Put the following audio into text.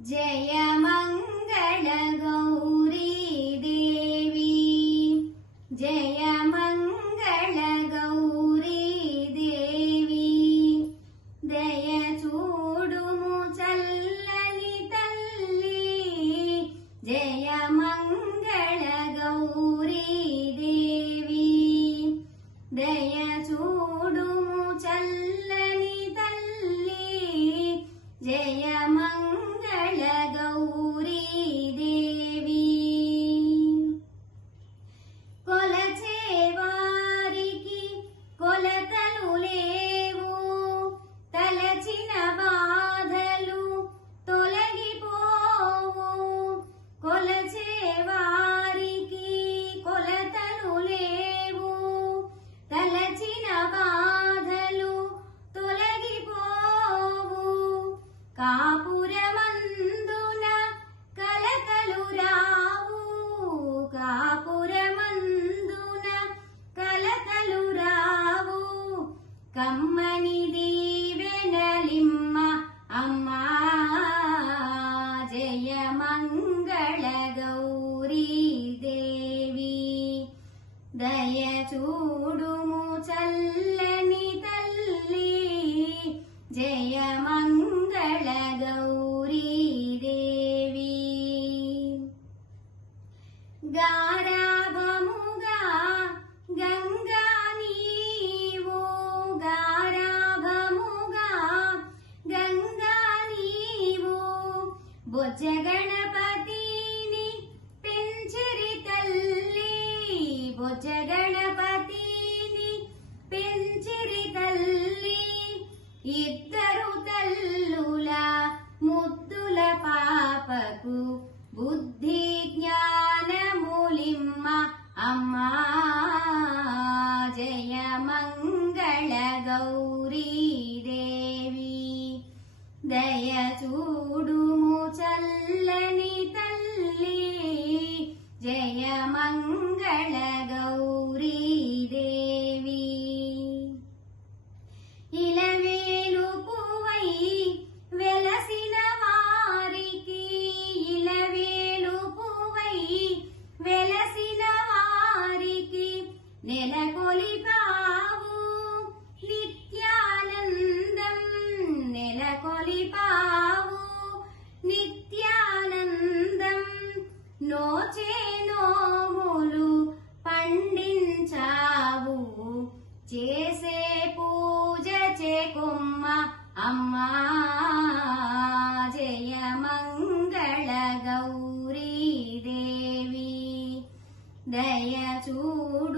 जय मंगल गौरी देवी, जय मंगल गौरी देवी, दय चूडुमु चल्लनि तल्ली, जय मंगल गौरी देवी, दय चूडुमु चल्लनि तल्ली, जय मंगल गौरी देवी। కొలచేవారికి కొలతలు లేవు, తలచిన బాధలు తొలగిపోవు. కొలచేవారికి కొలతలు లేవు, తలచిన బాధలు తొలగిపోవు. కాపురమందున కలతలు రావు, కాపురమందున కలతలు రావు. కమ్మని దీవెనలిమ్మ అమ్మా, జయ మంగళ గౌరీ దేవి, దయ చూడుము చల్లని తల్లి, జయ మంగళ గౌరీ దేవి. గారాభముగా గంగా నీవు, గారాభముగా గంగా నీవు, బొజ్జ గణపతిని పెంచిరి తల్లి, బొజ్జ గణపతిని పెంచిరి తల్లి. ఇద్దరు తల్లుల ముద్దుల పాపకు బుద్ధి జ్ఞానములిమ్మ అమ్మా, జయ మంగళ గౌరీ దేవి, దయ చూడుము చల్లని తల్లి, జయ మంగళ గౌరీ దేవి. ఇలవేలుపువై వెలసిన వారికి, ఇలవేలుపువై వెలసిన వారికి నెలకొలిపావు నిత్యానందం, నెలకొలిపావు నిత్యానందం. నోచే నోములు పండించావు, చేసే పూజ చేకొమ్మ అమ్మా, జయ మంగళ గౌరీ దేవి, దయ చూడు